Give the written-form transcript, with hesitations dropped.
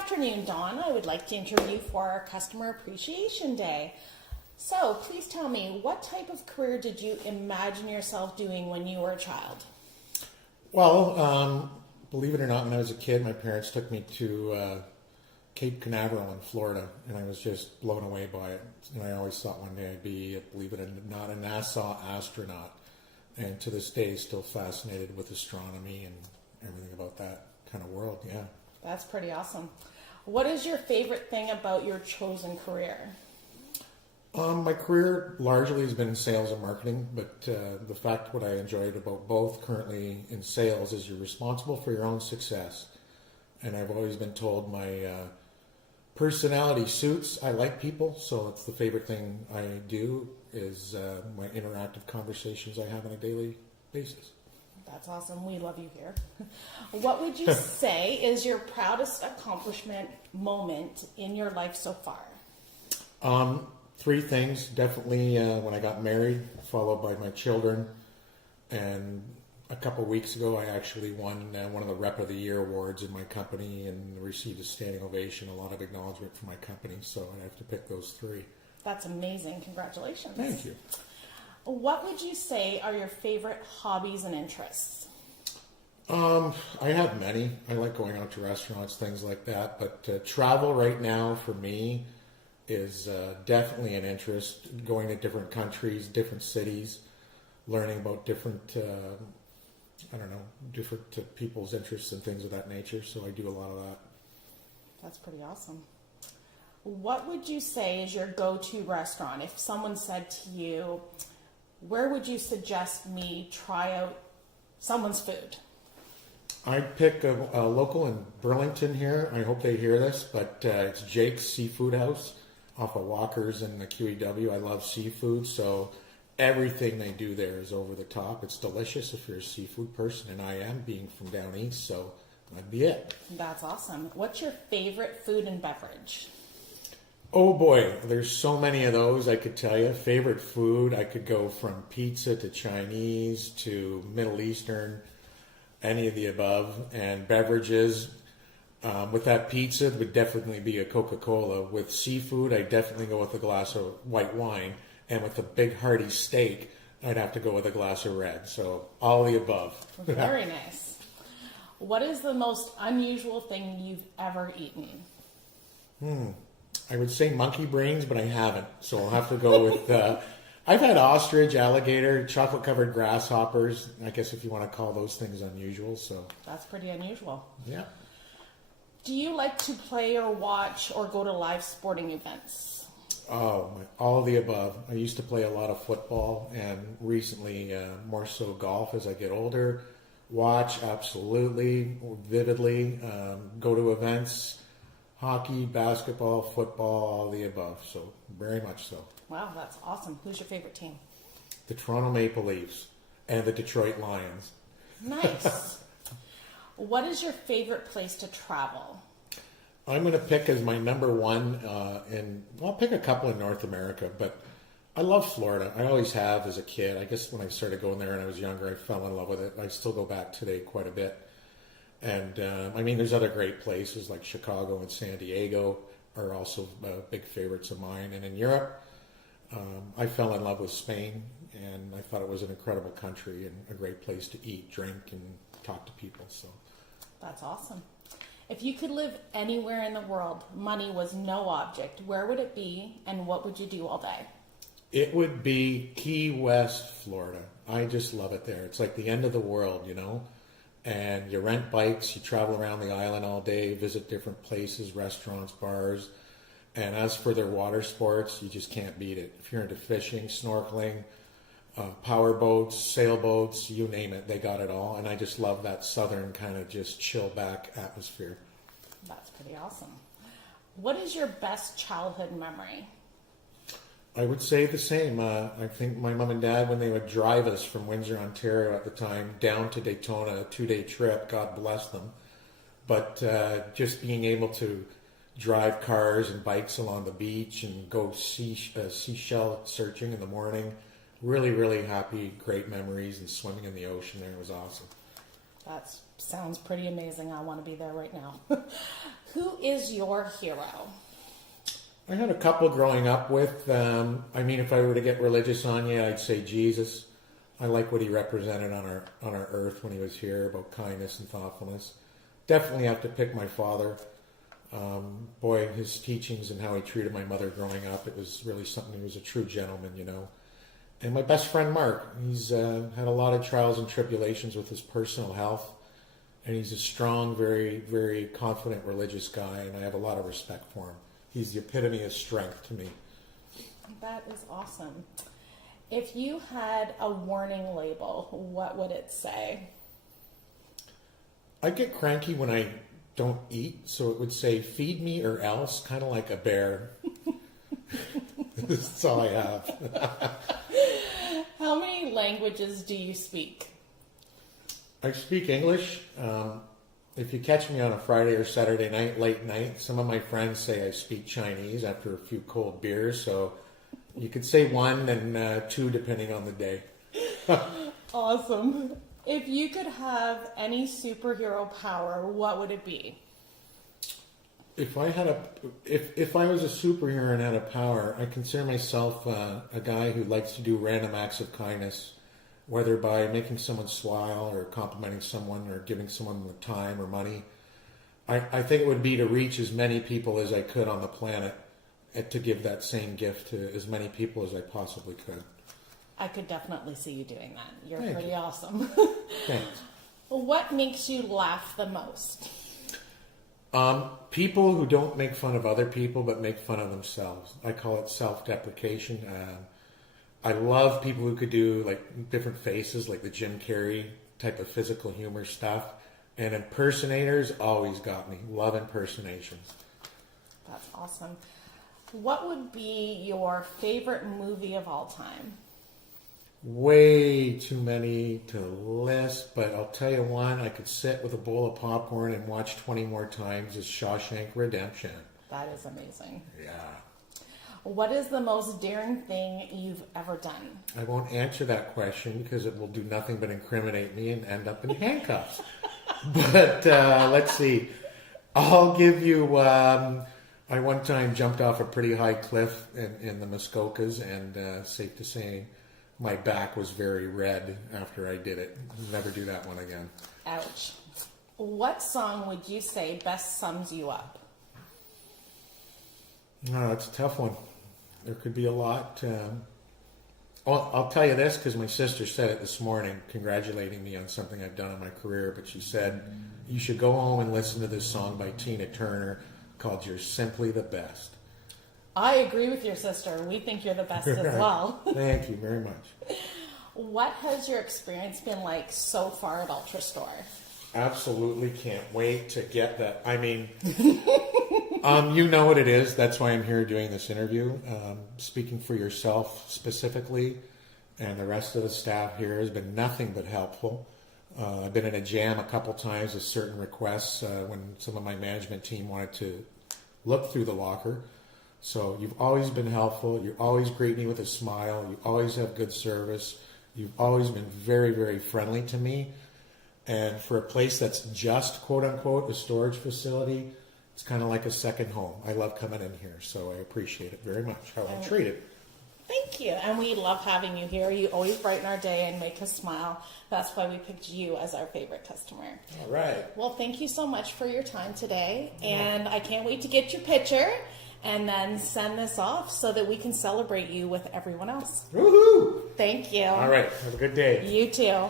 afternoon, Dawn. I would like to interview you for our Customer Appreciation Day. So please tell me, what type of career did you imagine yourself doing when you were a child? Well, believe it or not, when I was a kid, my parents took me to Cape Canaveral in Florida, and I was just blown away by it. And I always thought one day I'd be, believe it or not, a NASA astronaut. And to this day, still fascinated with astronomy and everything about that kind of world, yeah. That's pretty awesome. What is your favorite thing about your chosen career? My career largely has been in sales and marketing, but the fact what I enjoyed about both currently in sales is you're responsible for your own success. And I've always been told my personality suits. I like people, so it's the favorite thing I do is my interactive conversations I have on a daily basis. That's awesome. We love you here. What would you say is your proudest accomplishment moment in your life so far? Three things. Definitely when I got married, followed by my children. And a couple weeks ago, I actually won one of the Rep of the Year awards in my company and received a standing ovation, a lot of acknowledgement from my company. So I have to pick those three. That's amazing. Congratulations. Thank you. What would you say are your favorite hobbies and interests? I have many. I like going out to restaurants, things like that. But travel right now for me is definitely an interest. Going to different countries, different cities, learning about different, different people's interests and things of that nature. So I do a lot of that. That's pretty awesome. What would you say is your go-to restaurant? If someone said to you, where would you suggest me try out someone's food? I'd pick a local in Burlington here. I hope they hear this, but it's Jake's Seafood House off of Walker's in the QEW. I love seafood, so everything they do there is over the top. It's delicious if you're a seafood person, and I am, being from down east, so that'd be it. That's awesome. What's your favorite food and beverage? Oh boy, there's so many of those I could tell you. Favorite food, I could go from pizza to Chinese to Middle Eastern, any of the above. And beverages, with that pizza, it would definitely be a Coca-Cola. With seafood, I definitely go with a glass of white wine. And with a big hearty steak, I'd have to go with a glass of red. So all the above. Very nice. What is the most unusual thing you've ever eaten? I would say monkey brains, but I haven't. So I'll have to go with, I've had ostrich, alligator, chocolate-covered grasshoppers. I guess if you want to call those things unusual. So that's pretty unusual. Yeah. Do you like to play or watch or go to live sporting events? Oh, all of the above. I used to play a lot of football, and recently more so golf as I get older. Watch, absolutely, vividly. Go to events. Hockey, basketball, football, all of the above. So, very much so. Wow, that's awesome. Who's your favorite team? The Toronto Maple Leafs and the Detroit Lions. Nice. What is your favorite place to travel? I'm going to pick as my number one, I'll pick a couple in North America, but I love Florida. I always have as a kid. I guess when I started going there and I was younger, I fell in love with it. I still go back today quite a bit. And there's other great places like Chicago and San Diego are also big favorites of mine. And in Europe, I fell in love with Spain, and I thought it was an incredible country and a great place to eat, drink, and talk to people. So that's awesome. If you could live anywhere in the world, money was no object, where would it be, and what would you do all day? It would be Key West, Florida. I just love it there. It's like the end of the world, And you rent bikes, you travel around the island all day, visit different places, restaurants, bars. And as for their water sports, you just can't beat it. If you're into fishing, snorkeling, power boats, sailboats, you name it, they got it all. And I just love that southern kind of just chill back atmosphere. That's pretty awesome. What is your best childhood memory? I would say the same. I think my mom and dad, when they would drive us from Windsor, Ontario at the time, down to Daytona, a 2-day trip, God bless them. But just being able to drive cars and bikes along the beach and go seashell searching in the morning, really, really happy, great memories, and swimming in the ocean there was awesome. That sounds pretty amazing. I want to be there right now. Who is your hero? I had a couple growing up with. If I were to get religious on you, I'd say Jesus. I like what he represented on our earth when he was here about kindness and thoughtfulness. Definitely have to pick my father. Boy, his teachings and how he treated my mother growing up, it was really something. He was a true gentleman, you know. And my best friend, Mark, he's had a lot of trials and tribulations with his personal health. And he's a strong, very, very confident religious guy, and I have a lot of respect for him. He's the epitome of strength to me. That is awesome. If you had a warning label, what would it say? I get cranky when I don't eat, so it would say, feed me or else, kind of like a bear. That's all I have. How many languages do you speak? I speak English. If you catch me on a Friday or Saturday night, late night, some of my friends say I speak Chinese after a few cold beers, so you could say one and two depending on the day. Awesome. If you could have any superhero power, what would it be? If I was a superhero and had a power, I consider myself a guy who likes to do random acts of kindness, whether by making someone smile or complimenting someone or giving someone time or money. I think it would be to reach as many people as I could on the planet and to give that same gift to as many people as I possibly could. I could definitely see you doing that. You're Thank pretty you. awesome. Thanks. What makes you laugh the most? People who don't make fun of other people but make fun of themselves. I call it self-deprecation. I love people who could do like different faces, like the Jim Carrey type of physical humor stuff. And impersonators always got me. Love impersonations. That's awesome. What would be your favorite movie of all time? Way too many to list, but I'll tell you one I could sit with a bowl of popcorn and watch 20 more times is Shawshank Redemption. That is amazing. Yeah. What is the most daring thing you've ever done? I won't answer that question because it will do nothing but incriminate me and end up in handcuffs. But let's see. I'll give you... I one time jumped off a pretty high cliff in the Muskokas, and safe to say my back was very red after I did it. Never do that one again. Ouch. What song would you say best sums you up? No, it's a tough one. There could be a lot. I'll tell you this because my sister said it this morning, congratulating me on something I've done in my career. But she said, you should go home and listen to this song by Tina Turner called You're Simply the Best. I agree with your sister. We think you're the best as well. Thank you very much. What has your experience been like so far at UltraStor? Absolutely can't wait to get that. I mean, you know what it is. That's why I'm here doing this interview. Speaking for yourself specifically, and the rest of the staff here has been nothing but helpful. I've been in a jam a couple times with certain requests when some of my management team wanted to look through the locker. So you've always been helpful. You always greet me with a smile. You always have good service. You've always been very, very friendly to me. And for a place that's just, quote unquote, a storage facility, it's kind of like a second home. I love coming in here, so I appreciate it very much, how I'm treated. Thank you. And we love having you here. You always brighten our day and make us smile. That's why we picked you as our favorite customer. All right. Well, thank you so much for your time today. And I can't wait to get your picture and then send this off so that we can celebrate you with everyone else. Woohoo! Thank you. All right. Have a good day. You too.